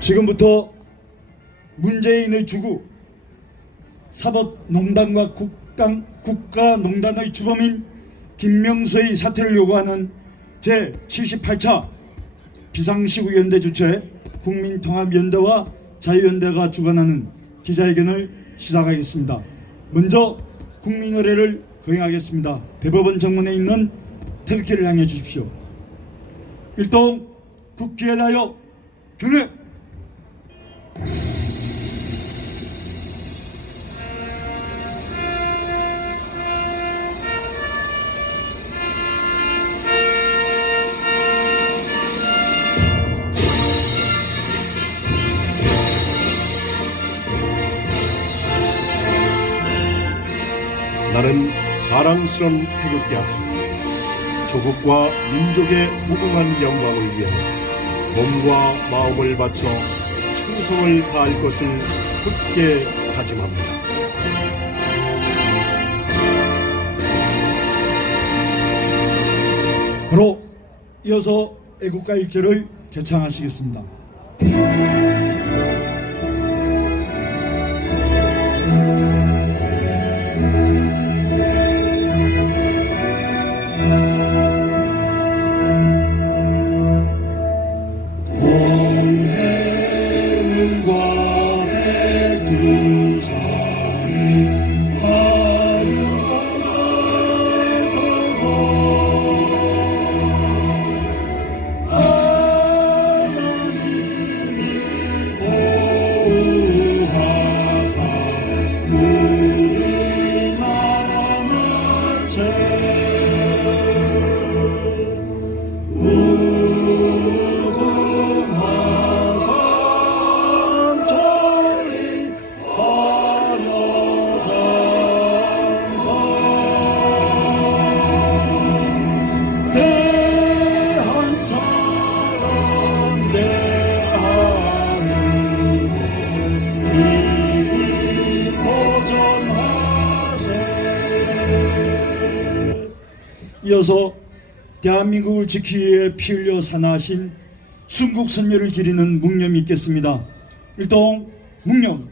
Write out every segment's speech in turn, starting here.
지금부터 문재인의 주구 사법농단과 국가농단의 주범인 김명수의 사퇴를 요구하는 제78차 비상시국연대 주최 국민통합연대와 자유연대가 주관하는 기자회견을 시작하겠습니다. 먼저 국민의례를 거행하겠습니다. 대법원 정문에 있는 태극기를 향해 주십시오. 일동 국기에 대하여 경례! 나는 자랑스러운 태극기야. 조국과 민족의 무궁한 영광을 위해 몸과 마음을 바쳐 충성을 다할 것을 굳게 다짐합니다. 바로 이어서 애국가 일절을 제창하시겠습니다. 이어서 대한민국을 지키기 위해 피 흘려 사나하신 순국선열을 기리는 묵념이 있겠습니다. 일동 묵념.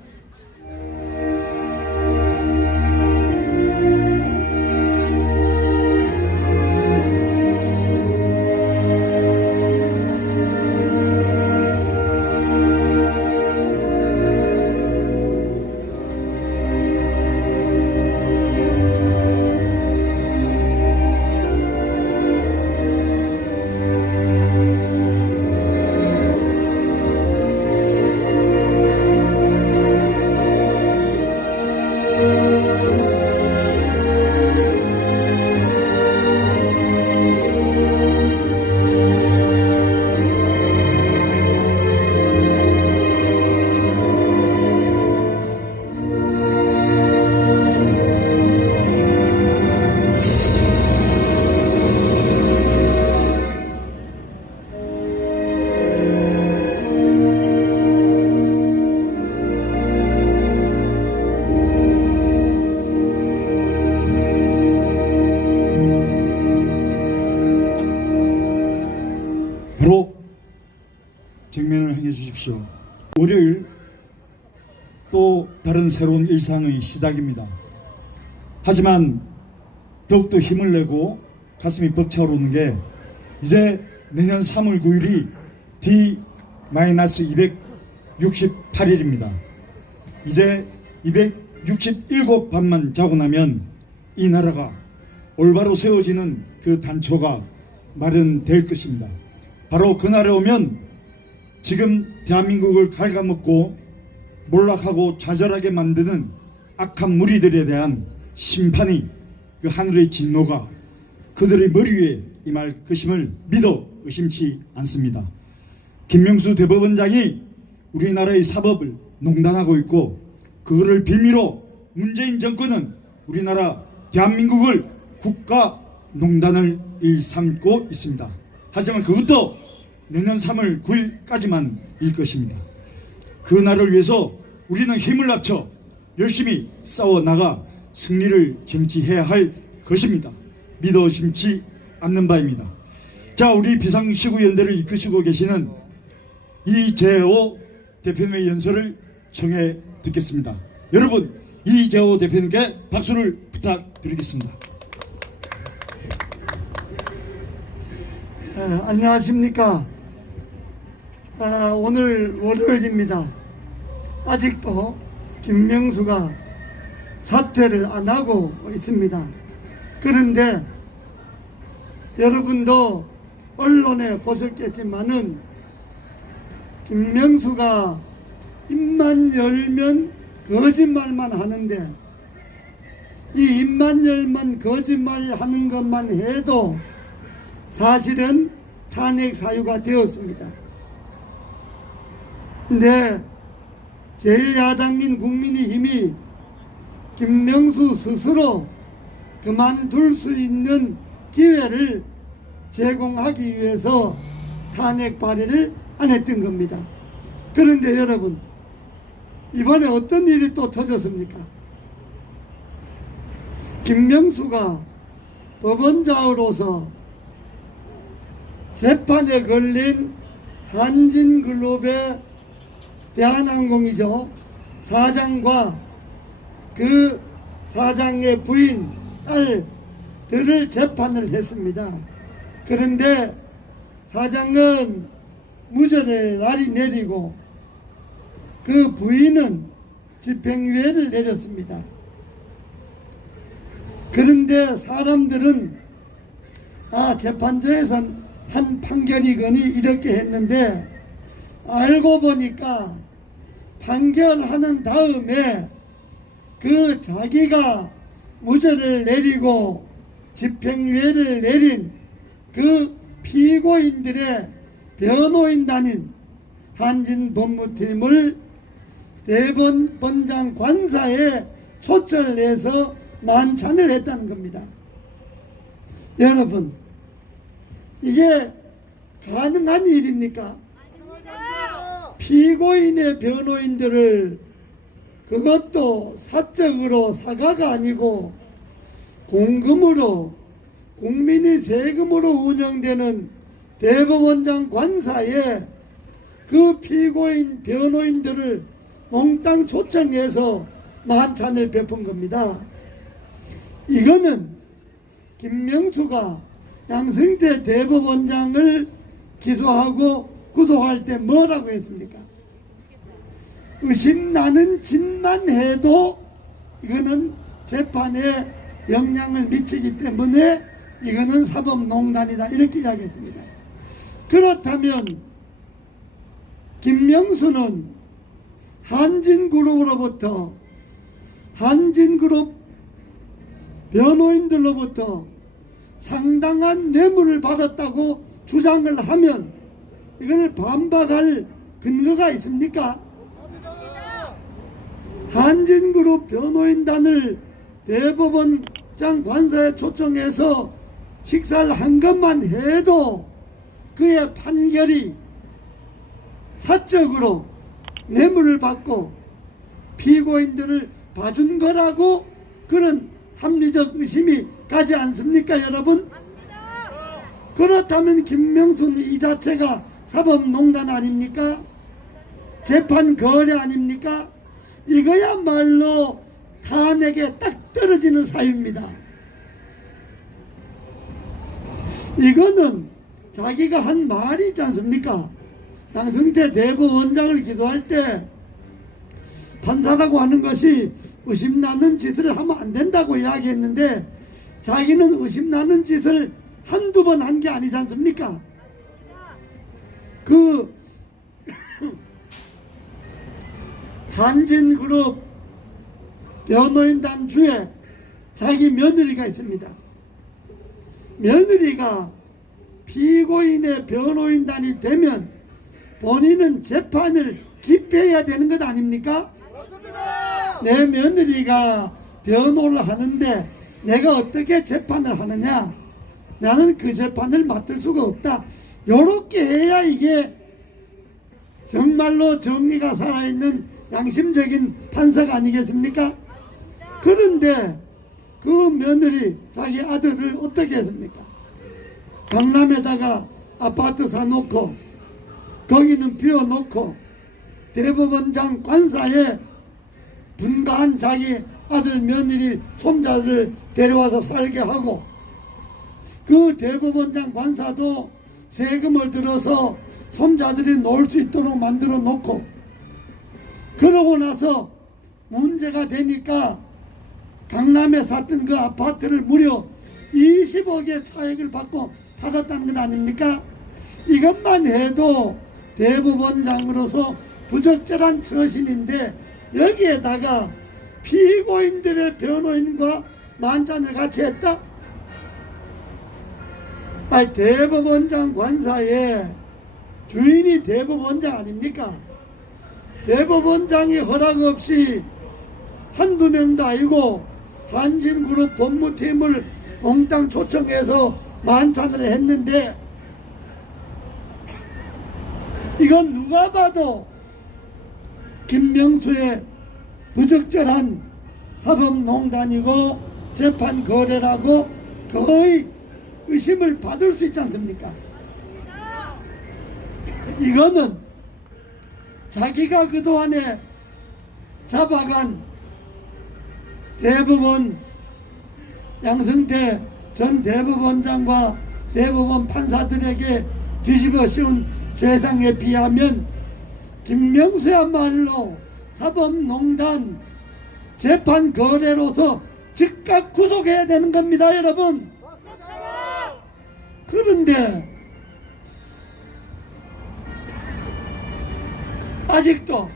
바로 정면을 향해 주십시오. 월요일 또 다른 새로운 일상의 시작입니다. 하지만 더욱더 힘을 내고 가슴이 벅차오르는 게 이제 내년 3월 9일이 D-268일입니다. 이제 267밤만 자고 나면 이 나라가 올바로 세워지는 그 단초가 마련될 것입니다. 바로 그날에 오면 지금 대한민국을 갉아먹고 몰락하고 좌절하게 만드는 악한 무리들에 대한 심판이 그 하늘의 진노가 그들의 머리 위에 임할 것임을 믿어 의심치 않습니다. 김명수 대법원장이 우리나라의 사법을 농단하고 있고 그거를 빌미로 문재인 정권은 우리나라 대한민국을 국가 농단을 일삼고 있습니다. 하지만 그것도 내년 3월 9일까지만 일 것입니다. 그 날을 위해서 우리는 힘을 합쳐 열심히 싸워나가 승리를 쟁취해야 할 것입니다. 믿어 의심치 않는 바입니다. 자, 우리 비상시구연대를 이끄시고 계시는 이재호 대표님의 연설을 청해 듣겠습니다. 여러분, 이재호 대표님께 박수를 부탁드리겠습니다. 안녕하십니까. 오늘 월요일입니다. 아직도 김명수가 사퇴를 안 하고 있습니다. 그런데 여러분도 언론에 보셨겠지만은 김명수가 입만 열면 거짓말만 하는데, 이 입만 열면 거짓말하는 것만 해도 사실은 탄핵 사유가 되었습니다. 근데 제1야당인 국민의힘이 김명수 스스로 그만둘 수 있는 기회를 제공하기 위해서 탄핵 발의를 안 했던 겁니다. 그런데 여러분, 이번에 어떤 일이 또 터졌습니까? 김명수가 법원자로서 재판에 걸린 한진글롭의 대한항공이죠, 사장과 그 사장의 부인, 딸들을 재판을 했습니다. 그런데 사장은 무죄를 날이 내리고 그 부인은 집행유예를 내렸습니다. 그런데 사람들은 재판정에선 한 판결이거니 이렇게 했는데, 알고 보니까 판결하는 다음에 그 자기가 무죄를 내리고 집행유예를 내린 그 피고인들의 변호인단인 한진법무팀을 대법원장 관사에 초청을 해서 만찬을 했다는 겁니다. 여러분, 이게 가능한 일입니까? 피고인의 변호인들을, 그것도 사적으로 사과가 아니고 공금으로, 국민의 세금으로 운영되는 대법원장 관사에 그 피고인 변호인들을 몽땅 초청해서 만찬을 베푼 겁니다. 이거는 김명수가 양승태 대법원장을 기소하고 구속할 때 뭐라고 했습니까? 의심나는 짓만 해도 이거는 재판에 영향을 미치기 때문에 이거는 사법농단이다, 이렇게 이야기했습니다. 그렇다면 김명수는 한진그룹으로부터, 한진그룹 변호인들로부터 상당한 뇌물을 받았다고 주장을 하면 이걸 반박할 근거가 있습니까? 한진그룹 변호인단을 대법원장 관사에 초청해서 식사를 한 것만 해도 그의 판결이 사적으로 뇌물을 받고 피고인들을 봐준 거라고, 그런 합리적 의심이 가지 않습니까, 여러분? 그렇다면 김명수는 이 자체가 사법농단 아닙니까? 재판 거래 아닙니까? 이거야말로 탄핵에 딱 떨어지는 사유입니다. 이거는 자기가 한 말이 있지 않습니까? 양승태 대법원장을 기소할 때 판사라고 하는 것이 의심나는 짓을 하면 안 된다고 이야기했는데, 자기는 의심나는 짓을 한두 번 한 게 아니지 않습니까? 그 한진그룹 변호인단 주에 자기 며느리가 있습니다. 며느리가 피고인의 변호인단이 되면 본인은 재판을 기피해야 되는 것 아닙니까? 내 며느리가 변호를 하는데 내가 어떻게 재판을 하느냐? 나는 그 재판을 맡을 수가 없다. 요렇게 해야 이게 정말로 정의가 살아있는 양심적인 판사가 아니겠습니까? 그런데 그 며느리 자기 아들을 어떻게 했습니까? 강남에다가 아파트 사놓고 거기는 비워놓고 대법원장 관사에 분가한 자기 아들 며느리 손자들 데려와서 살게 하고 그 대법원장 관사도 세금을 들어서 손자들이 놀 수 있도록 만들어 놓고 그러고 나서 문제가 되니까 강남에 샀던 그 아파트를 무려 20억의 차익을 받고 팔았다는 건 아닙니까? 이것만 해도 대법원장으로서 부적절한 처신인데 여기에다가 피고인들의 변호인과 만찬을 같이 했다? 아니, 대법원장 관사에 주인이 대법원장 아닙니까? 대법원장이 허락 없이 한두 명도 아니고 한진그룹 법무팀을 몽땅 초청해서 만찬을 했는데 이건 누가 봐도 김명수의 부적절한 사법농단이고 재판 거래라고 거의 의심을 받을 수 있지 않습니까? 이거는 자기가 그동안에 잡아간 대법원 양승태 전 대법원장과 대법원 판사들에게 뒤집어 씌운 세상에 비하면 김명수야말로 사법농단 재판 거래로서 즉각 구속해야 되는 겁니다, 여러분. 그런데 아직도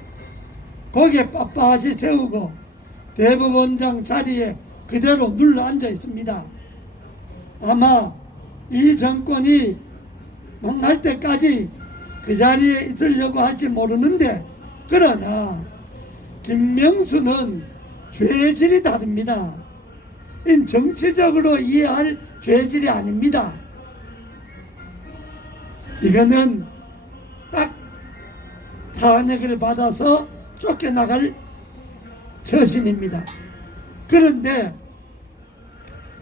거기에 빳빳이 세우고 대법원장 자리에 그대로 눌러 앉아 있습니다. 아마 이 정권이 망할 때까지 그 자리에 있으려고 할지 모르는데 그러나 김명수는 죄질이 다릅니다. 이 정치적으로 이해할 죄질이 아닙니다. 이거는 딱 탄핵을 받아서 쫓겨나갈 처신입니다. 그런데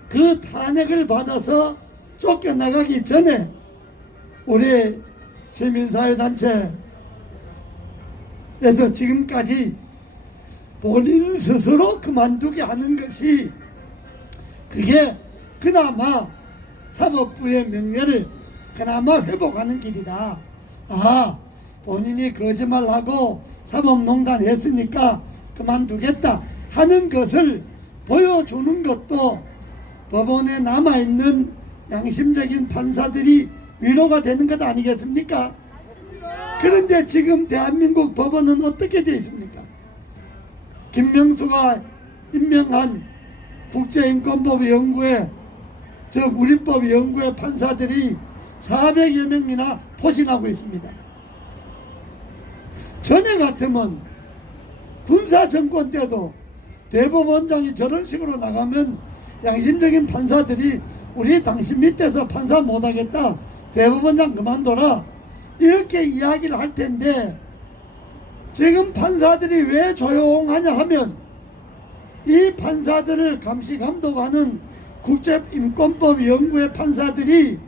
그 탄핵을 받아서 쫓겨나가기 전에 우리 시민사회단체에서 지금까지 본인 스스로 그만두게 하는 것이 그게 그나마 사법부의 명예를 그나마 회복하는 길이다. 아, 본인이 거짓말하고 사법농단 했으니까 그만두겠다 하는 것을 보여주는 것도 법원에 남아있는 양심적인 판사들이 위로가 되는 것 아니겠습니까? 그런데 지금 대한민국 법원은 어떻게 되어 있습니까? 김명수가 임명한 국제인권법연구회 즉 우리법연구회 판사들이 400여 명이나 포진하고 있습니다. 전에 같으면 군사정권 때도 대법원장이 저런 식으로 나가면 양심적인 판사들이 우리 당신 밑에서 판사 못하겠다, 대법원장 그만둬라, 이렇게 이야기를 할 텐데 지금 판사들이 왜 조용하냐 하면 이 판사들을 감시 감독하는 국제인권법연구회 판사들이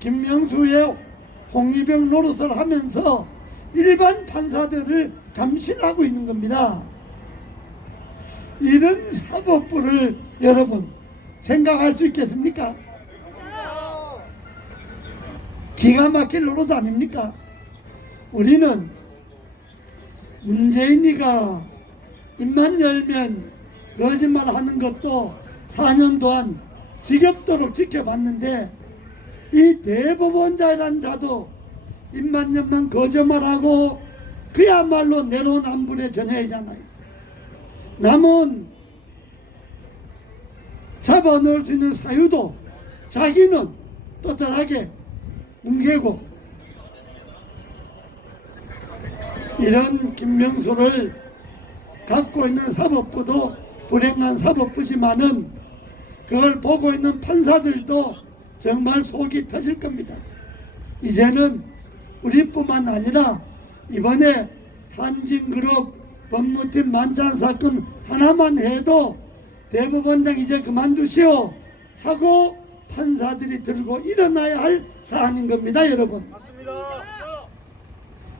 김명수의 홍위병 노릇을 하면서 일반 판사들을 감시하고 있는 겁니다. 이런 사법부를 여러분 생각할 수 있겠습니까? 기가 막힐 노릇 아닙니까? 우리는 문재인이가 입만 열면 거짓말하는 것도 4년 동안 지겹도록 지켜봤는데 이 대법원장이라는 자도 입만 열면 거짓말하고 그야말로 내로남불의 전형이잖아요. 남은 잡아넣을 수 있는 사유도 자기는 떳떳하게 뭉개고, 이런 김명수를 갖고 있는 사법부도 불행한 사법부지만은 그걸 보고 있는 판사들도 정말 속이 터질 겁니다. 이제는 우리뿐만 아니라 이번에 한진그룹 법무팀 만찬 사건 하나만 해도 대법원장 이제 그만두시오 하고 판사들이 들고 일어나야 할 사안인 겁니다, 여러분. 맞습니다.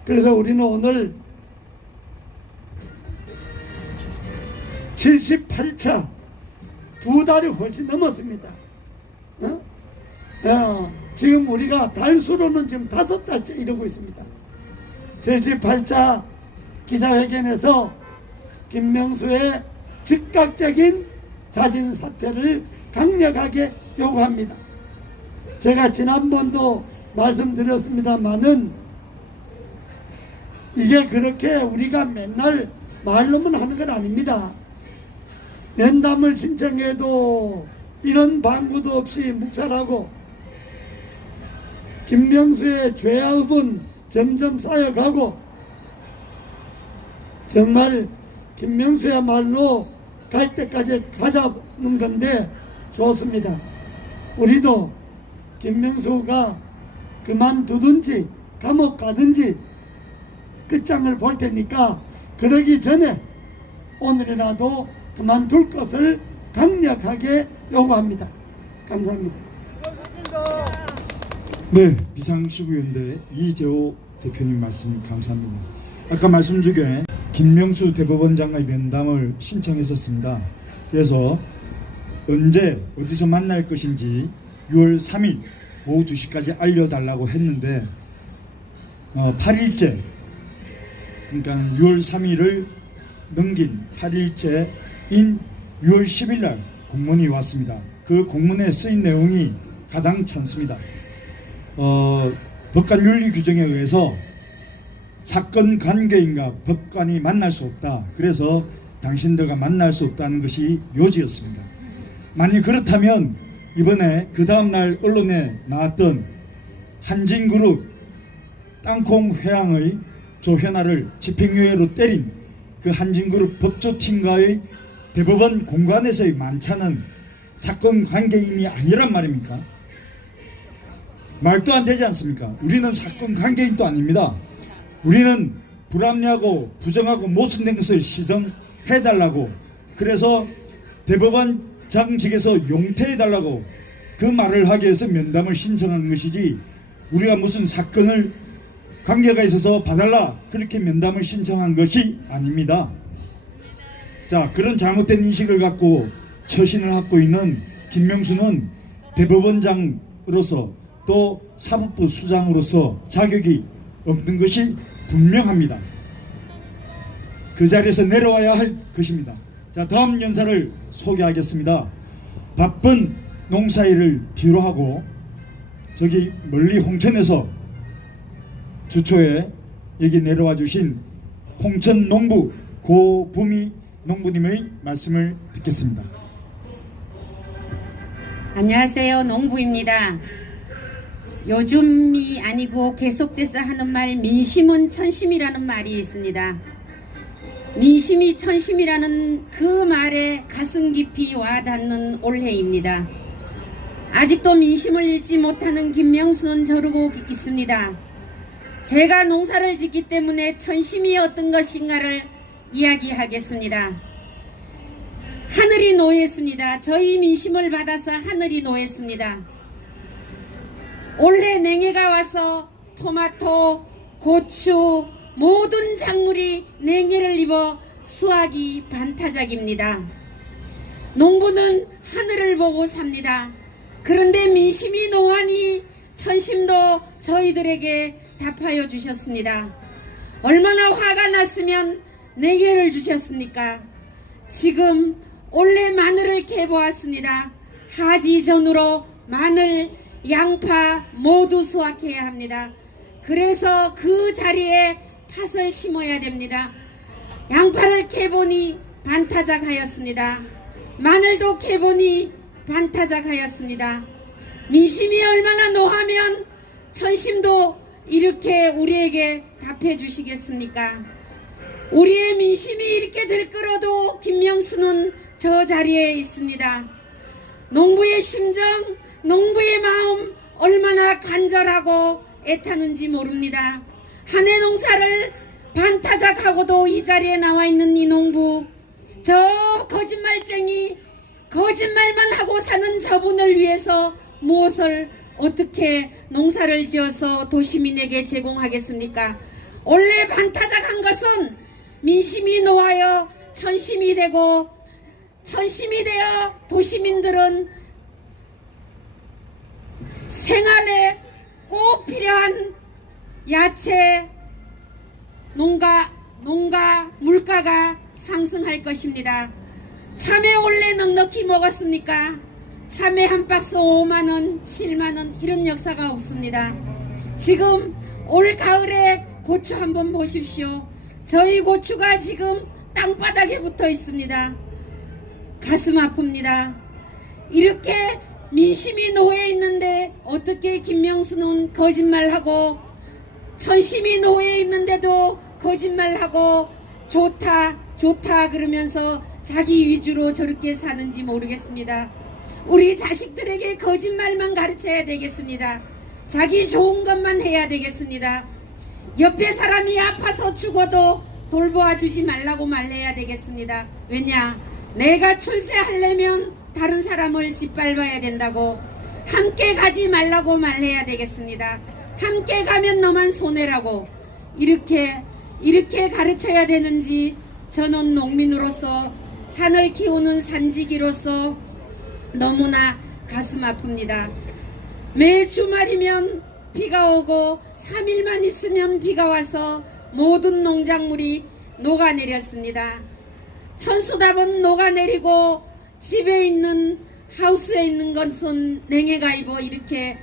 그래서 우리는 오늘 78차 2달이 훨씬 넘었습니다. 지금 우리가 달수로는 지금 5달째 이러고 있습니다. 78차 기자회견에서 김명수의 즉각적인 자진 사퇴를 강력하게 요구합니다. 제가 지난번도 말씀드렸습니다마는 이게 그렇게 우리가 맨날 말로만 하는 건 아닙니다. 면담을 신청해도 이런 방구도 없이 묵살하고 김명수의 죄아읍은 점점 쌓여가고 정말 김명수야말로 갈 때까지 가자는 건데 좋습니다. 우리도 김명수가 그만두든지 감옥 가든지 끝장을 볼 테니까 그러기 전에 오늘이라도 그만둘 것을 강력하게 요구합니다. 감사합니다. 네, 비상시구연대 이재호 대표님 말씀 감사합니다. 아까 말씀 중에 김명수 대법원장의 면담을 신청했었습니다. 그래서 언제 어디서 만날 것인지 6월 3일 오후 2시까지 알려달라고 했는데 8일째 그러니까 6월 3일을 넘긴 8일째인 6월 10일 날 공문이 왔습니다. 그 공문에 쓰인 내용이 가당찮습니다. 법관 윤리 규정에 의해서 사건 관계인과 법관이 만날 수 없다. 그래서 당신들과 만날 수 없다는 것이 요지였습니다. 만일 그렇다면 이번에 그 다음날 언론에 나왔던 한진그룹 땅콩 회항의 조현아를 집행유예로 때린 그 한진그룹 법조팀과의 대법원 공관에서의 만찬은 사건 관계인이 아니란 말입니까? 말도 안 되지 않습니까? 우리는 사건 관계인도 아닙니다. 우리는 불합리하고 부정하고 모순된 것을 시정해달라고, 그래서 대법원장직에서 용퇴해달라고 그 말을 하기 위해서 면담을 신청한 것이지, 우리가 무슨 사건을 관계가 있어서 봐달라 그렇게 면담을 신청한 것이 아닙니다. 자, 그런 잘못된 인식을 갖고 처신을 하고 있는 김명수는 대법원장으로서 또 사법부 수장으로서 자격이 없는 것이 분명합니다. 그 자리에서 내려와야 할 것입니다. 자, 다음 연사를 소개하겠습니다. 바쁜 농사일을 뒤로 하고 저기 멀리 홍천에서 주초에 여기 내려와 주신 홍천 농부 고부미 농부님의 말씀을 듣겠습니다. 안녕하세요. 농부입니다. 요즘이 아니고 계속돼서 하는 말, 민심은 천심이라는 말이 있습니다. 민심이 천심이라는 그 말에 가슴 깊이 와닿는 올해입니다. 아직도 민심을 잃지 못하는 김명수는 저러고 있습니다. 제가 농사를 짓기 때문에 천심이 어떤 것인가를 이야기하겠습니다. 하늘이 노했습니다. 저희 민심을 받아서 하늘이 노했습니다. 올해 냉해가 와서 토마토, 고추, 모든 작물이 냉해를 입어 수확이 반타작입니다. 농부는 하늘을 보고 삽니다. 그런데 민심이 노하니 천심도 저희들에게 답하여 주셨습니다. 얼마나 화가 났으면 냉해를 주셨습니까? 지금 올해 마늘을 캐보았습니다. 하지 전으로 마늘, 양파 모두 수확해야 합니다. 그래서 그 자리에 팥을 심어야 됩니다. 양파를 캐보니 반타작하였습니다. 마늘도 캐보니 반타작하였습니다. 민심이 얼마나 노하면 천심도 이렇게 우리에게 답해 주시겠습니까? 우리의 민심이 이렇게 들끓어도 김명수는 저 자리에 있습니다. 농부의 심정 농부의 마음 얼마나 간절하고 애타는지 모릅니다. 한 해 농사를 반타작하고도 이 자리에 나와 있는 이 농부, 저 거짓말쟁이, 거짓말만 하고 사는 저분을 위해서 무엇을 어떻게 농사를 지어서 도시민에게 제공하겠습니까? 원래 반타작한 것은 민심이 놓아여 천심이 되고, 천심이 되어 도시민들은 생활에 꼭 필요한 야채, 농가 물가가 상승할 것입니다. 참외 원래 넉넉히 먹었습니까? 참외 한 박스 5만원, 7만원 이런 역사가 없습니다. 지금 올 가을에 고추 한번 보십시오. 저희 고추가 지금 땅바닥에 붙어 있습니다. 가슴 아픕니다. 이렇게 민심이 놓여 있는데 어떻게 김명수는 거짓말하고, 천심이 놓여 있는데도 거짓말하고 좋다 그러면서 자기 위주로 저렇게 사는지 모르겠습니다. 우리 자식들에게 거짓말만 가르쳐야 되겠습니다. 자기 좋은 것만 해야 되겠습니다. 옆에 사람이 아파서 죽어도 돌보아 주지 말라고 말해야 되겠습니다. 왜냐? 내가 출세하려면 다른 사람을 짓밟아야 된다고, 함께 가지 말라고 말해야 되겠습니다. 함께 가면 너만 손해라고, 이렇게 가르쳐야 되는지 저는 농민으로서, 산을 키우는 산지기로서 너무나 가슴 아픕니다. 매 주말이면 비가 오고 3일만 있으면 비가 와서 모든 농작물이 녹아내렸습니다. 천수답은 녹아내리고 집에 있는 하우스에 있는 것은 냉해가 입어 이렇게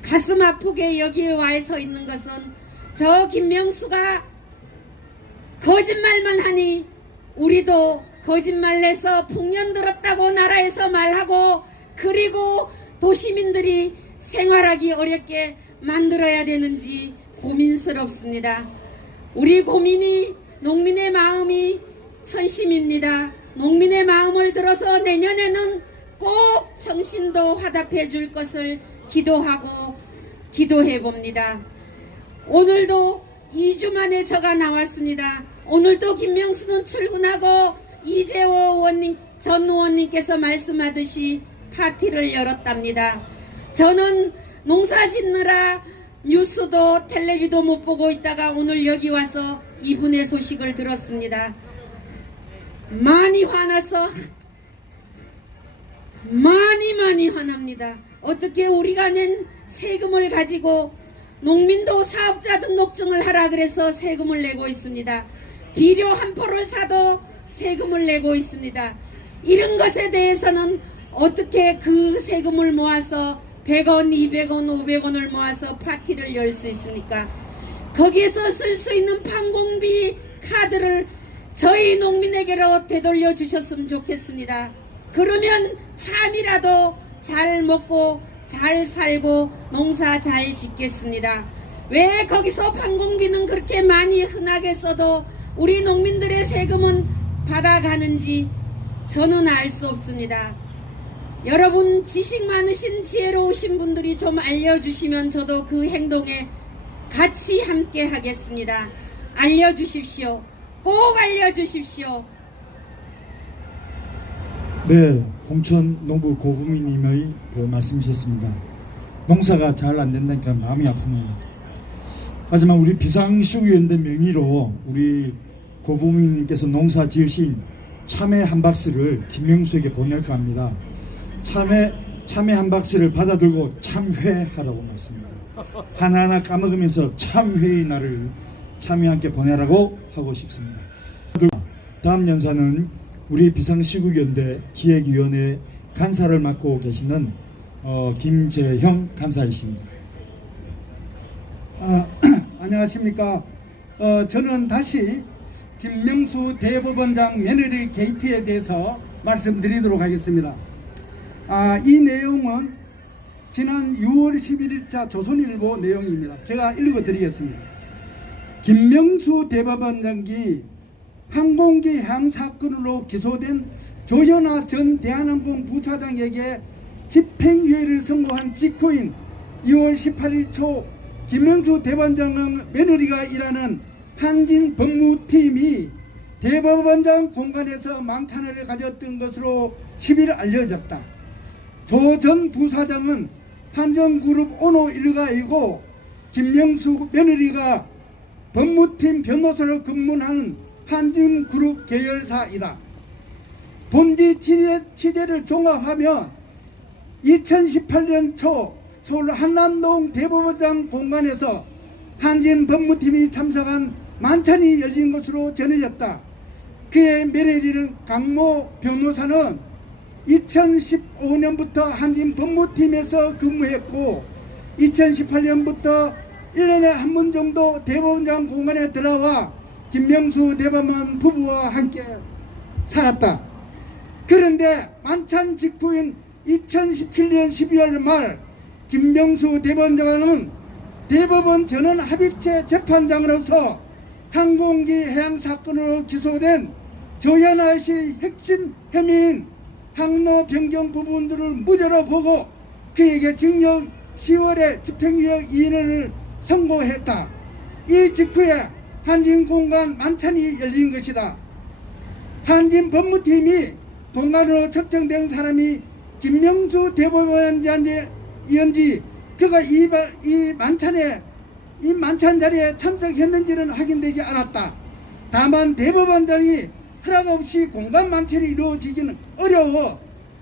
가슴 아프게 여기에 와 서 있는 것은 저 김명수가 거짓말만 하니 우리도 거짓말해서 풍년 들었다고 나라에서 말하고, 그리고 도시민들이 생활하기 어렵게 만들어야 되는지 고민스럽습니다. 우리 고민이, 농민의 마음이 천심입니다. 농민의 마음을 들어서 내년에는 꼭 청신도 화답해 줄 것을 기도해 봅니다. 오늘도 2주 만에 저가 나왔습니다. 오늘도 김명수는 출근하고 이재호 전 의원님께서 말씀하듯이 파티를 열었답니다. 저는 농사 짓느라 뉴스도 텔레비도 못 보고 있다가 오늘 여기 와서 이분의 소식을 들었습니다. 많이 화나서 많이 화납니다. 어떻게 우리가 낸 세금을 가지고, 농민도 사업자 등록증을 하라 그래서 세금을 내고 있습니다. 비료 한 포를 사도 세금을 내고 있습니다. 이런 것에 대해서는 어떻게 그 세금을 모아서 100원, 200원, 500원을 모아서 파티를 열 수 있습니까? 거기에서 쓸 수 있는 판공비 카드를 저희 농민에게로 되돌려 주셨으면 좋겠습니다. 그러면 참이라도 잘 먹고 잘 살고 농사 잘 짓겠습니다. 왜 거기서 판공비는 그렇게 많이 흔하게 써도 우리 농민들의 세금은 받아가는지 저는 알 수 없습니다. 여러분 지식 많으신 지혜로우신 분들이 좀 알려주시면 저도 그 행동에 같이 함께 하겠습니다. 알려주십시오. 꼭 알려주십시오. 네, 홍천 농부 고부민님의 그 말씀이셨습니다. 농사가 잘 안 된다니까 마음이 아프네요. 하지만 우리 비상시국연대 명의로 우리 고부민님께서 농사 지으신 참외 한 박스를 김명수에게 보낼까 합니다. 참외 한 박스를 받아들고 참회하라고 말씀합니다. 하나하나 까먹으면서 참회의 날을 참여 함께 보내라고 하고 싶습니다. 다음 연사는 우리 비상시국연대 기획위원회 간사를 맡고 계시는 김재형 간사이십니다. 안녕하십니까. 저는 다시 김명수 대법원장 며느리 게이트에 대해서 말씀드리도록 하겠습니다. 이 내용은 지난 6월 11일자 조선일보 내용입니다. 제가 읽어드리겠습니다. 김명수 대법원장이 항공기 해양 사건으로 기소된 조현아 전 대한항공 부차장에게 집행유예를 선고한 직후인 2월 18일 초 김명수 대법원장 며느리가 일하는 한진 법무팀이 대법원장 공간에서 만찬을 가졌던 것으로 10일 알려졌다. 조 전 부사장은 한전그룹 오너 일가이고 김명수 며느리가 법무팀 변호사로 근무하는 한진그룹 계열사이다. 본지 취재를 종합하면 2018년 초 서울 한남동 대법원장 공간에서 한진 법무팀이 참석한 만찬이 열린 것으로 전해졌다. 그의 며느리는 강모 변호사는 2015년부터 한진 법무팀에서 근무했고 2018년부터 1년에 한 번 정도 대법원장 공간에 들어와 김명수 대법원 부부와 함께 살았다. 그런데 만찬 직후인 2017년 12월 말 김명수 대법원장은 대법원 전원 합의체 재판장으로서 항공기 해양 사건으로 기소된 조현아 씨 핵심 혐의인 항로 변경 부분들을 무죄로 보고 그에게 징역 10월에 집행유예 2년을 선고했다. 이 직후에 한진 공간 만찬이 열린 것이다. 한진 법무팀이 공간으로 측정된 사람이 김명수 대법원장이었는지 그가 이 만찬 자리에 참석했는지는 확인되지 않았다. 다만 대법원장이 허락 없이 공간 만찬이 이루어지기는 어려워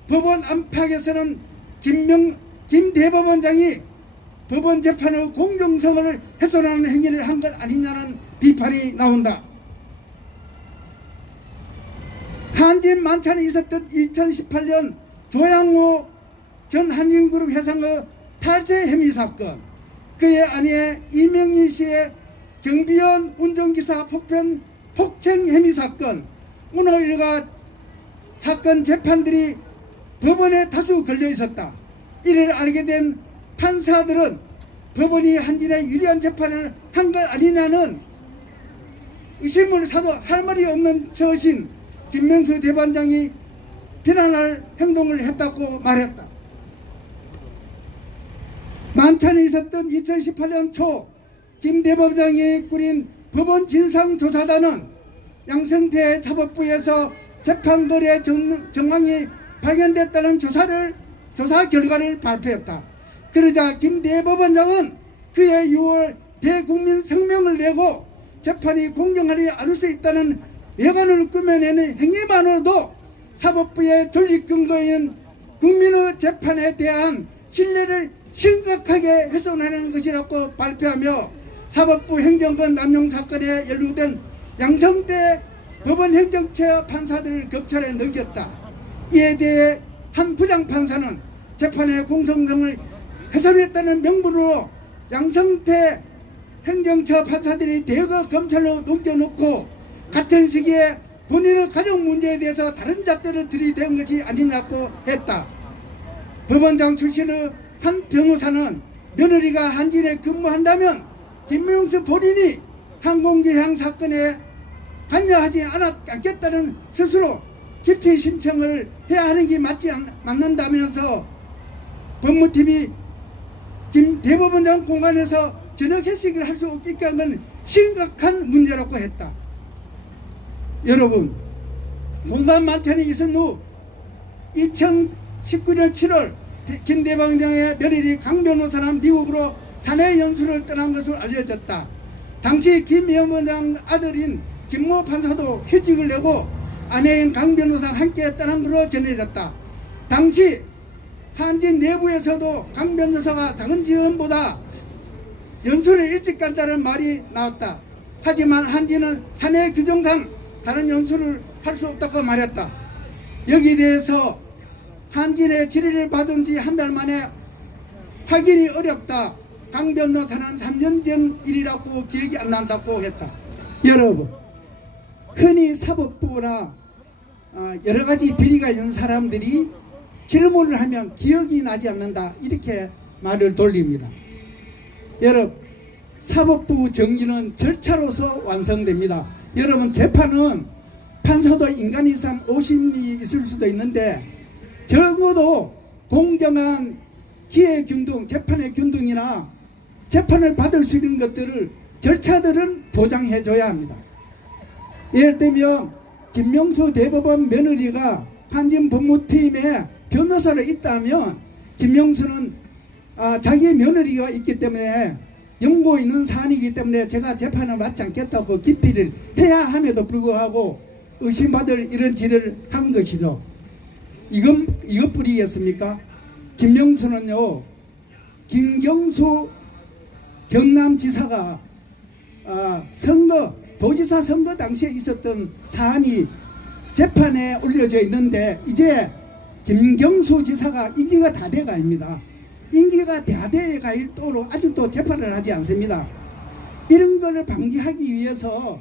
법원 안팎에서는 김 대법원장이 법원 재판의 공정성을 훼손하는 행위를 한 것 아니냐는 비판이 나온다. 한진 만찬이 있었던 2018년 조양호 전 한진그룹 회장의 탈세 혐의 사건, 그의 아내 이명희 씨의 경비원 운전기사 폭행 혐의 사건, 오늘 일가 사건 재판들이 법원에 다수 걸려 있었다. 이를 알게 된 판사들은 법원이 한진에 유리한 재판을 한 것 아니냐는 의심을 사도 할 말이 없는 처신 김명수 대법원장이 비난할 행동을 했다고 말했다. 만찬이 있었던 2018년 초 김 대법원장이 꾸린 법원 진상조사단은 양승태 사법부에서 재판거래 정황이 발견됐다는 조사 결과를 발표했다. 그러자 김 대법원장은 그해 6월 대국민 성명을 내고 재판이 공정하지 않을 수 있다는 외관을 꾸며내는 행위만으로도 사법부의 존립 근거인 국민의 재판에 대한 신뢰를 심각하게 훼손하는 것이라고 발표하며 사법부 행정권 남용 사건에 연루된 양성태 법원 행정처 판사들을 검찰에 넘겼다. 이에 대해 한 부장판사는 재판의 공정성을 훼손했다는 명분으로 양성태 행정처 판사들이 대거 검찰로 넘겨놓고 같은 시기에 본인의 가정 문제에 대해서 다른 잣대를 들이댄 것이 아니냐고 했다. 법원장 출신의 한 변호사는 며느리가 한진에 근무한다면 김명수 본인이 항공기 해양 사건에 관여하지 않겠다는 스스로 기피 신청을 해야 하는 게 맞는다면서 법무팀이 김 대법원장 공간에서 저녁 회식을 할 수 없게끔 하는 심각한 문제라고 했다. 여러분, 공간 만찬이 있은 후 2019년 7월 김 대법원장의 며느리 강 변호사는 미국으로 사내 연수를 떠난 것으로 알려졌다. 당시 김 대법원장 아들인 김모 판사도 휴직을 내고 아내인 강 변호사와 함께 떠난 것으로 전해졌다. 당시 한진 내부에서도 강 변호사가 작은 지원보다 연수를 일찍 간다는 말이 나왔다. 하지만 한진은 사내 규정상 다른 연수를 할 수 없다고 말했다. 여기에 대해서 한진의 질의를 받은 지 한 달 만에 확인이 어렵다. 강 변호사는 3년 전 일이라고 기억이 안 난다고 했다. 여러분, 흔히 사법부나 여러 가지 비리가 있는 사람들이 질문을 하면 기억이 나지 않는다, 이렇게 말을 돌립니다. 여러분, 사법부 정의는 절차로서 완성됩니다. 여러분, 재판은 판사도 인간 이상 오심이 있을 수도 있는데 적어도 공정한 기회 균등, 재판의 균등이나 재판을 받을 수 있는 것들을 절차들은 보장해 줘야 합니다. 예를 들면 김명수 대법원 며느리가 판진법무팀에 변호사로 있다면 김명수는 자기 며느리가 있기 때문에 연고 있는 사안이기 때문에 제가 재판을 맡지 않겠다고 기피를 해야 함에도 불구하고 의심받을 이런 질의를 한 것이죠. 이것뿐이겠습니까? 김명수는요, 김경수 경남지사가 도지사 선거 당시에 있었던 사안이 재판에 올려져 있는데 이제 김경수 지사가 임기가 다 돼가입니다. 임기가 다 돼갈 도로 아직도 재판을 하지 않습니다. 이런 것을 방지하기 위해서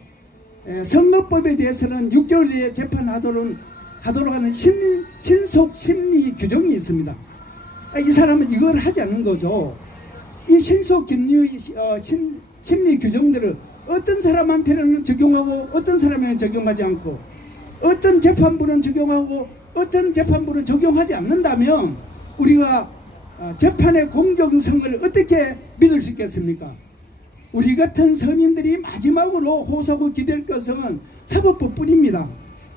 선거법에 대해서는 6개월 내에 재판하도록 하는 신속 심리 규정이 있습니다. 이 사람은 이걸 하지 않는 거죠. 이 신속 심리 규정들을 어떤 사람한테는 적용하고 어떤 사람에는 적용하지 않고 어떤 재판부는 적용하고 어떤 재판부는 적용하지 않는다면 우리가 재판의 공정성을 어떻게 믿을 수 있겠습니까? 우리 같은 서민들이 마지막으로 호소하고 기댈 것은 사법부뿐입니다.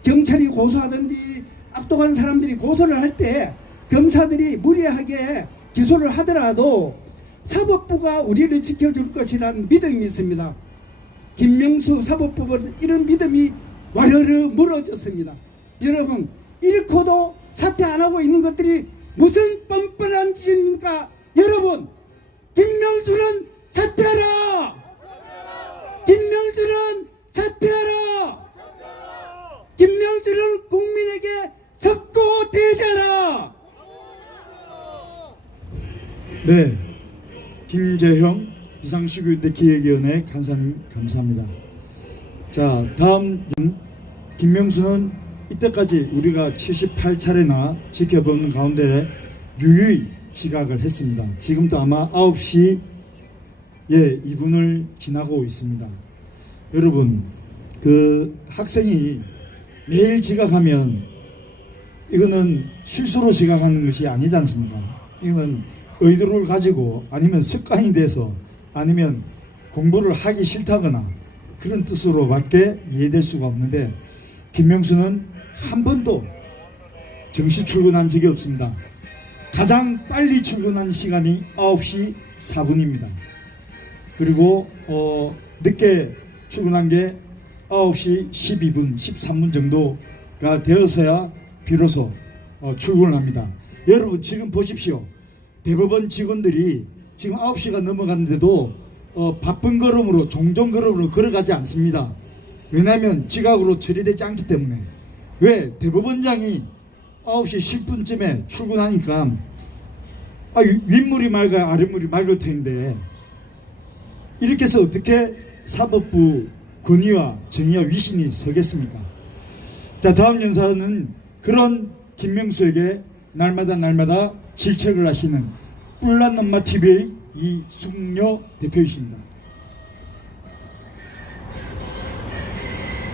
경찰이 고소하든지 악독한 사람들이 고소를 할 때 검사들이 무리하게 기소를 하더라도 사법부가 우리를 지켜줄 것이라는 믿음이 있습니다. 김명수 사법부는 이런 믿음이 와르르 무너졌습니다. 여러분, 잃고도 사퇴 안 하고 있는 것들이 무슨 뻔뻔한 짓입니까? 여러분, 김명수는 사퇴하라! 김명수는 사퇴하라! 김명수는 국민에게 석고 대자라! 네, 김재형 비상시국대 기획위원회 감사합니다. 자, 다음 김명수는 이때까지 우리가 78차례나 지켜보는 가운데 유유히 지각을 했습니다. 지금도 아마 9시 2분을 지나고 있습니다. 여러분, 그 학생이 매일 지각하면 이거는 실수로 지각하는 것이 아니지 않습니까? 이거는 의도를 가지고 아니면 습관이 돼서 아니면 공부를 하기 싫다거나 그런 뜻으로밖에 이해될 수가 없는데 김명수는 한 번도 정시 출근한 적이 없습니다. 가장 빨리 출근한 시간이 9시 4분입니다. 그리고 늦게 출근한 게 9시 12분, 13분 정도가 되어서야 비로소 출근을 합니다. 여러분 지금 보십시오. 대법원 직원들이 지금 9시가 넘어갔는데도 바쁜 걸음으로 종종 걸음으로 걸어가지 않습니다. 왜냐하면 지각으로 처리되지 않기 때문에. 왜? 대법원장이 9시 10분쯤에 출근하니까 윗물이 맑아야 아랫물이 맑을 텐데 이렇게 해서 어떻게 사법부 권위와 정의와 위신이 서겠습니까? 자, 다음 연사는 그런 김명수에게 날마다 질책을 하시는 뿔난 엄마 TV의 이숙녀 대표이십니다.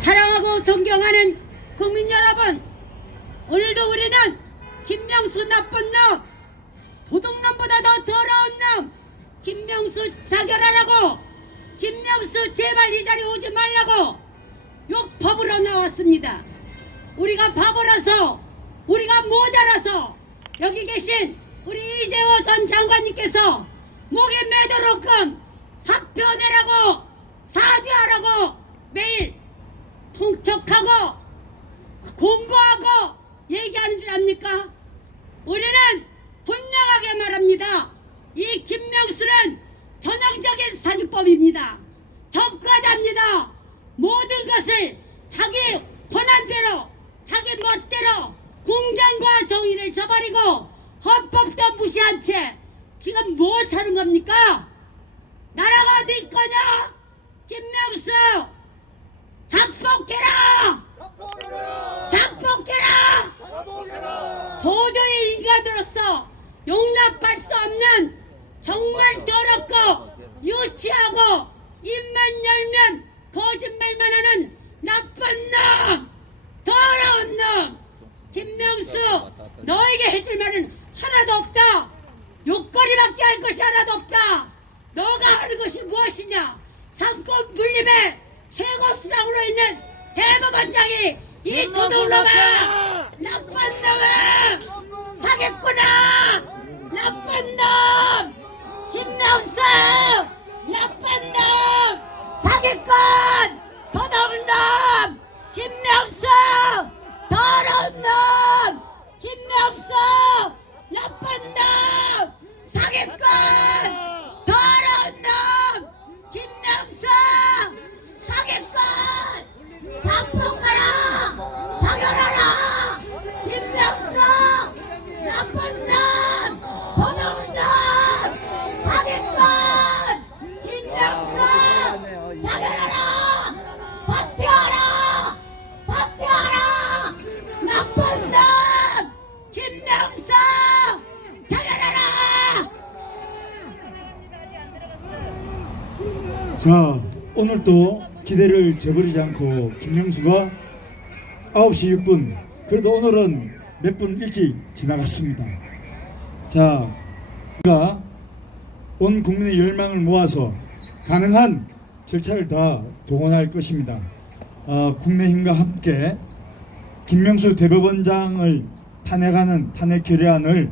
사랑하고 존경하는 국민 여러분, 오늘도 우리는 김명수 나쁜 놈, 도둑놈보다 더 더러운 놈 김명수 자결하라고, 김명수 제발 이 자리 오지 말라고 욕 법으로 나왔습니다. 우리가 바보라서, 우리가 모자라서 여기 계신 우리 이재호 전 장관님께서 목에 매도록금 사표내라고, 사죄하라고 매일 통촉하고 공고하고 얘기하는 줄 압니까? 우리는 분명하게 말합니다. 이 김명수는 전형적인 사기법입니다. 적과자입니다. 모든 것을 자기 권한대로, 자기 멋대로 공정과 정의를 저버리고 헌법도 무시한 채 지금 무엇 하는 겁니까? 나라가 어디 거냐? 김명수 작복해라! 작복해라! 도저히 인간으로서 용납할 수 없는 정말 더럽고 유치하고 입만 열면 거짓말만 하는 나쁜 놈! 더러운 놈! 김명수, 너에게 해줄 말은 하나도 없다. 욕거리밖에 할 것이 하나도 없다. 너가 하는 것이 무엇이냐? 상권 분립의 최고 수장으로 있는 대법원장이 이 도둑놈아! 나쁜 놈아! 사기꾼아! 나쁜 놈! 김명수! 나쁜 놈! 사기꾼! 도둑놈! 김명수! 더러운 놈! 김명수! 나쁜 놈! 사기꾼! 더러운 놈! 김명수! 사기꾼! 잡혀가라! 자결하라! 김명수! 나쁜 놈! 도둑놈! 사기꾼! 김명수! 자결하라! 사퇴하라! 사퇴하라! 나쁜 놈! 김명수! 자결하라! 자, 오늘도 기대를 저버리지 않고 김명수가 9시 6분, 그래도 오늘은 몇 분 일찍 지나갔습니다. 자, 우리가 온 국민의 열망을 모아서 가능한 절차를 다 동원할 것입니다. 국민의힘과 함께 김명수 대법원장을 탄핵하는 탄핵 결의안을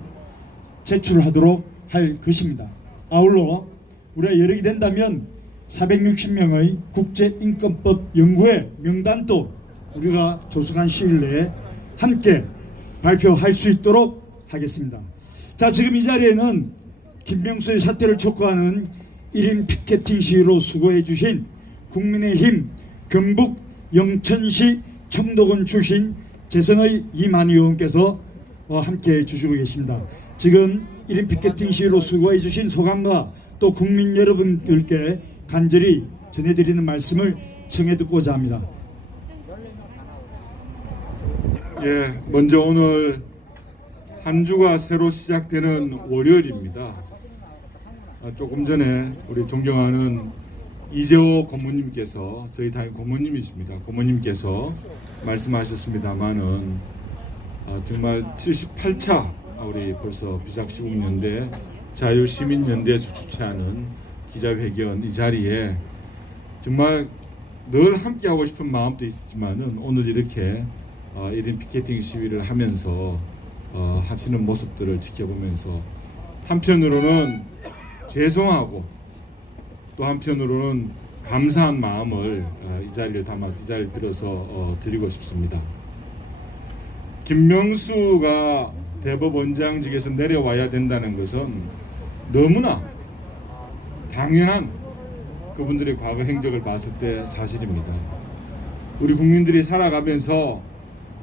제출하도록 할 것입니다. 아울러 우리가 여력이 된다면 460명의 국제인권법 연구회 명단도 우리가 조속한 시일 내에 함께 발표할 수 있도록 하겠습니다. 자, 지금 이 자리에는 김명수의 사퇴를 촉구하는 1인 피켓팅 시위로 수고해 주신 국민의힘 경북 영천시 청도군 출신 재선의 이만희 의원께서 함께 해 주시고 계십니다. 지금 1인 피켓팅 시위로 수고해 주신 소감과 또 국민 여러분들께 간절히 전해드리는 말씀을 청해 듣고자 합니다. 예, 먼저 오늘 한 주가 새로 시작되는 월요일입니다. 조금 전에 우리 존경하는 이재호 고모님께서, 저희 당의 고모님이십니다. 고모님께서 말씀하셨습니다마는 정말 78차 우리 벌써 비상시국연대 자유시민연대에서 주최하는 기자회견 이 자리에 정말 늘 함께 하고 싶은 마음도 있지만은 오늘 이렇게 1인 피켓팅 시위를 하면서 하시는 모습들을 지켜보면서 한편으로는 죄송하고 또 한편으로는 감사한 마음을 이 자리를 담아서 이 자리를 빌어서 드리고 싶습니다. 김명수가 대법원장직에서 내려와야 된다는 것은 너무나 당연한 그분들의 과거 행적을 봤을 때 사실입니다. 우리 국민들이 살아가면서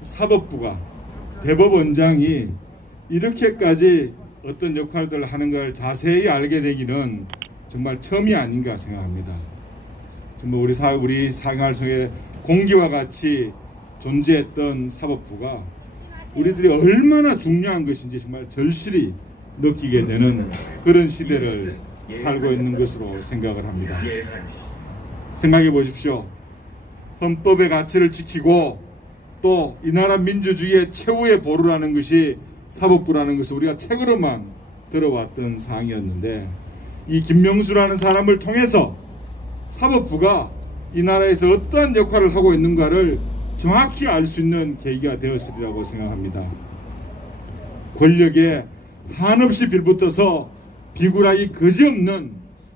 사법부가, 대법원장이 이렇게까지 어떤 역할들을 하는 걸 자세히 알게 되기는 정말 처음이 아닌가 생각합니다. 정말 우리 생활 속에 공기와 같이 존재했던 사법부가 우리들이 얼마나 중요한 것인지 정말 절실히 느끼게 되는 그런 시대를 살고 있는 것으로 생각을 합니다. 생각해 보십시오. 헌법의 가치를 지키고 또 이 나라 민주주의의 최후의 보루라는 것이 사법부라는 것을 우리가 책으로만 들어왔던 사항이었는데, 이 김명수라는 사람을 통해서 사법부가 이 나라에서 어떠한 역할을 하고 있는가를 정확히 알 수 있는 계기가 되었으리라고 생각합니다. 권력에 한없이 빌붙어서 비굴하기 그지없는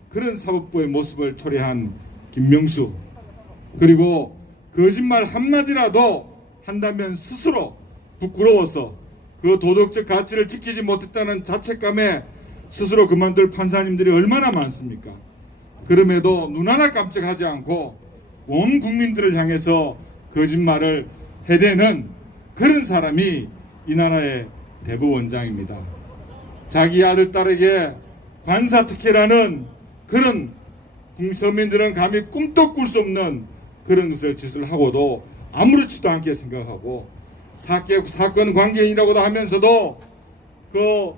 그런 사법부의 모습을 초래한 김명수, 그리고 거짓말 한마디라도 한다면 스스로 부끄러워서 그 도덕적 가치를 지키지 못했다는 자책감에 스스로 그만둘 판사님들이 얼마나 많습니까? 그럼에도 눈 하나 깜짝하지 않고 온 국민들을 향해서 거짓말을 해대는 그런 사람이 이 나라의 대법원장입니다. 자기 아들 딸에게 관사특혜라는 그런 서민들은 감히 꿈도 꿀 수 없는 그런 것을 짓을 하고도 아무렇지도 않게 생각하고 사건 관계인이라고도 하면서도 그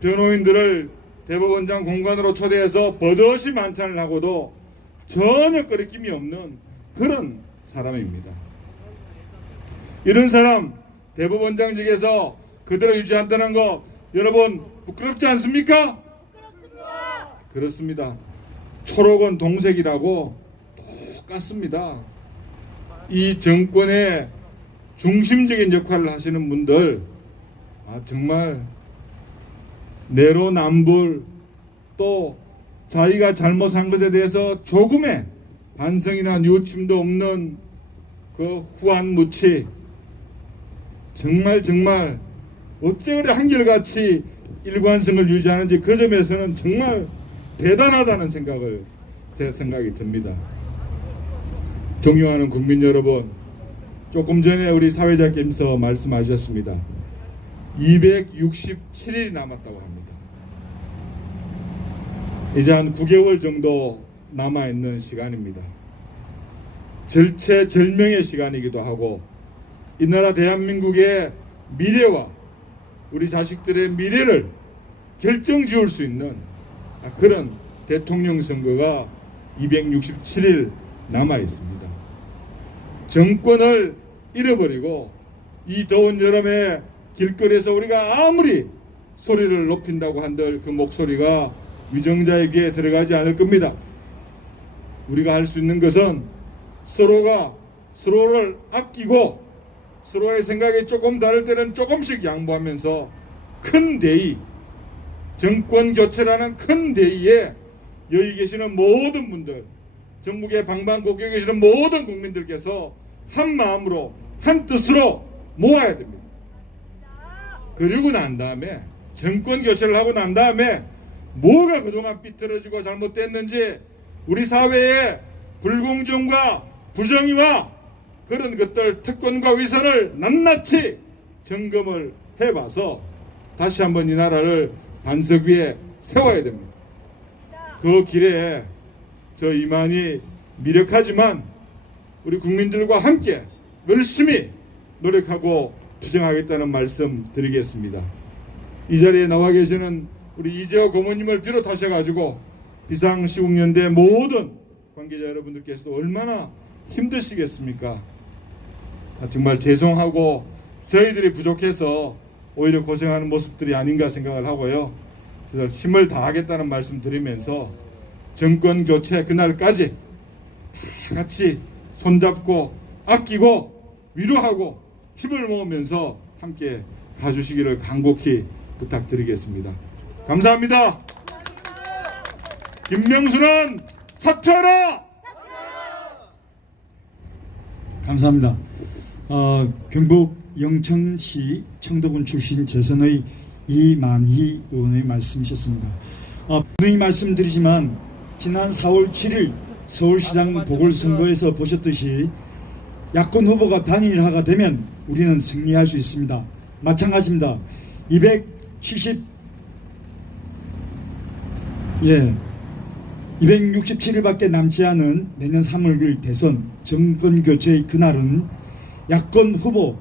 변호인들을 대법원장 공간으로 초대해서 버젓이 만찬을 하고도 전혀 거리낌이 없는 그런 사람입니다. 이런 사람 대법원장직에서 그대로 유지한다는 거 여러분 부끄럽지 않습니까? 그렇습니다. 초록은 동색이라고 똑같습니다. 이 정권의 중심적인 역할을 하시는 분들 정말 내로남불 또 자기가 잘못한 것에 대해서 조금의 반성이나 뉘우침도 없는 그 후한무치 정말 어째 그래 한결같이 일관성을 유지하는지 그 점에서는 정말 대단하다는 제 생각이 듭니다. 존경하는 국민 여러분, 조금 전에 우리 사회자께서 말씀하셨습니다. 267일이 남았다고 합니다. 이제 한 9개월 정도 남아있는 시간입니다. 절체절명의 시간이기도 하고 이 나라 대한민국의 미래와 우리 자식들의 미래를 결정지을 수 있는 그런 대통령 선거가 267일 남아 있습니다. 정권을 잃어버리고 이 더운 여름에 길거리에서 우리가 아무리 소리를 높인다고 한들 그 목소리가 위정자의 귀에 들어가지 않을 겁니다. 우리가 할 수 있는 것은 서로가 서로를 아끼고 서로의 생각이 조금 다를 때는 조금씩 양보하면서 큰 대의, 정권 교체라는 큰 대의에 여기 계시는 모든 분들, 전국의 방방곡곡에 계시는 모든 국민들께서 한 마음으로 한 뜻으로 모아야 됩니다. 그리고 난 다음에 정권 교체를 하고 난 다음에 뭐가 그동안 삐뚤어지고 잘못됐는지 우리 사회의 불공정과 부정의와 그런 것들 특권과 위선을 낱낱이 점검을 해봐서 다시 한번 이 나라를 반석 위에 세워야 됩니다. 그 길에 저 이만희 미력하지만 우리 국민들과 함께 열심히 노력하고 투쟁하겠다는 말씀 드리겠습니다. 이 자리에 나와 계시는 우리 이재호 고모님을 비롯하셔가지고 비상시국연대 모든 관계자 여러분들께서도 얼마나 힘드시겠습니까? 정말 죄송하고 저희들이 부족해서 오히려 고생하는 모습들이 아닌가 생각을 하고요. 저들 힘을 다하겠다는 말씀 드리면서 정권 교체 그날까지 다 같이 손잡고 아끼고 위로하고 힘을 모으면서 함께 가주시기를 간곡히 부탁드리겠습니다. 감사합니다. 김명수는 사퇴하라! 감사합니다. 경북 영천시 청도군 출신 재선의 이만희 의원의 말씀이셨습니다. 분명히 말씀드리지만 지난 4월 7일 서울시장 보궐선거에서 보셨듯이 야권 후보가 단일화가 되면 우리는 승리할 수 있습니다. 마찬가지입니다. 267일밖에 남지 않은 내년 3월 1일 대선 정권 교체의 그날은 야권 후보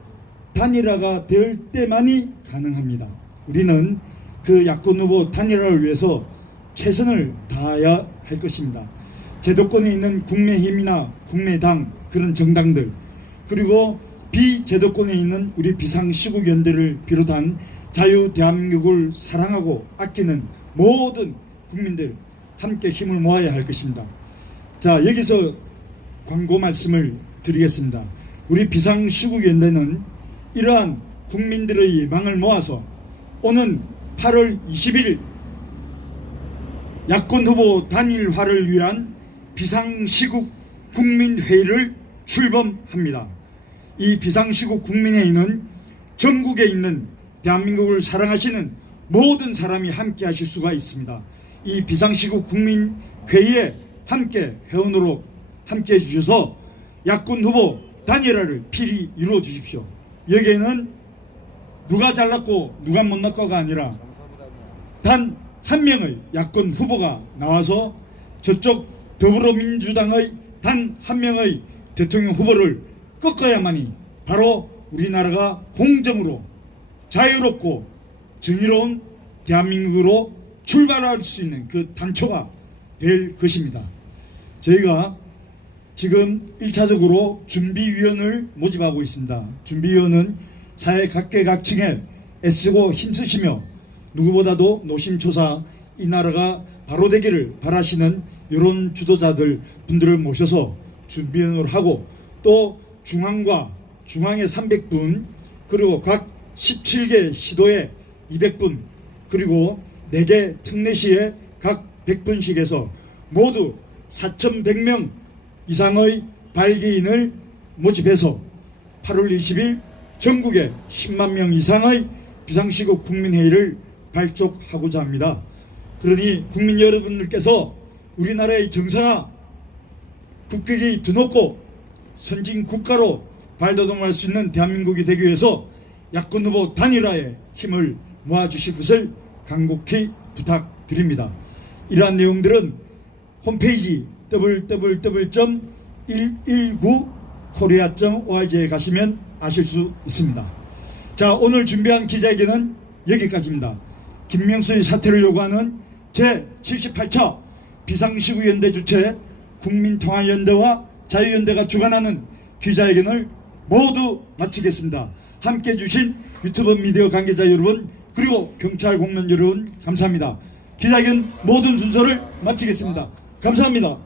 단일화가 될 때만이 가능합니다. 우리는 그 야권 후보 단일화를 위해서 최선을 다해야 할 것입니다. 제도권에 있는 국민의힘이나 국민의당 그런 정당들 그리고 비제도권에 있는 우리 비상시국연대를 비롯한 자유 대한민국을 사랑하고 아끼는 모든 국민들 함께 힘을 모아야 할 것입니다. 자, 여기서 광고 말씀을 드리겠습니다. 우리 비상시국연대는 이러한 국민들의 희망을 모아서 오는 8월 20일 야권 후보 단일화를 위한 비상시국 국민회의를 출범합니다. 이 비상시국 국민회의는 전국에 있는 대한민국을 사랑하시는 모든 사람이 함께 하실 수가 있습니다. 이 비상시국 국민회의에 함께 회원으로 함께 해주셔서 야권 후보 단일화를 필히 이루어 주십시오. 여기에는 누가 잘났고 누가 못났고가 아니라 단 한 명의 야권 후보가 나와서 저쪽 더불어민주당의 단 한 명의 대통령 후보를 꺾어야만이 바로 우리나라가 공정으로 자유롭고 정의로운 대한민국으로 출발할 수 있는 그 단초가 될 것입니다. 저희가 지금 1차적으로 준비위원을 모집하고 있습니다. 준비위원은 사회 각계각층에 애쓰고 힘쓰시며 누구보다도 노심초사 이 나라가 바로 되기를 바라시는 이런 주도자들 분들을 모셔서 준비를 하고 또 중앙과 중앙에 300분 그리고 각 17개 시도에 200분 그리고 4개 특례시에 각 100분씩 해서 모두 4,100명 이상의 발기인을 모집해서 8월 20일 전국에 10만 명 이상의 비상시국 국민회의를 발족하고자 합니다. 그러니 국민 여러분들께서 우리나라의 정상화 국격이 드높고 선진 국가로 발돋움할 수 있는 대한민국이 되기 위해서 야권 후보 단일화에 힘을 모아주실 것을 간곡히 부탁드립니다. 이러한 내용들은 홈페이지 www.119korea.org에 가시면 아실 수 있습니다. 자, 오늘 준비한 기자회견은 여기까지입니다. 김명수의 사퇴를 요구하는 제78차 비상시국연대 주최 국민통합연대와 자유연대가 주관하는 기자회견을 모두 마치겠습니다. 함께해 주신 유튜브 미디어 관계자 여러분 그리고 경찰 공무원 여러분 감사합니다. 기자회견 모든 순서를 마치겠습니다. 감사합니다.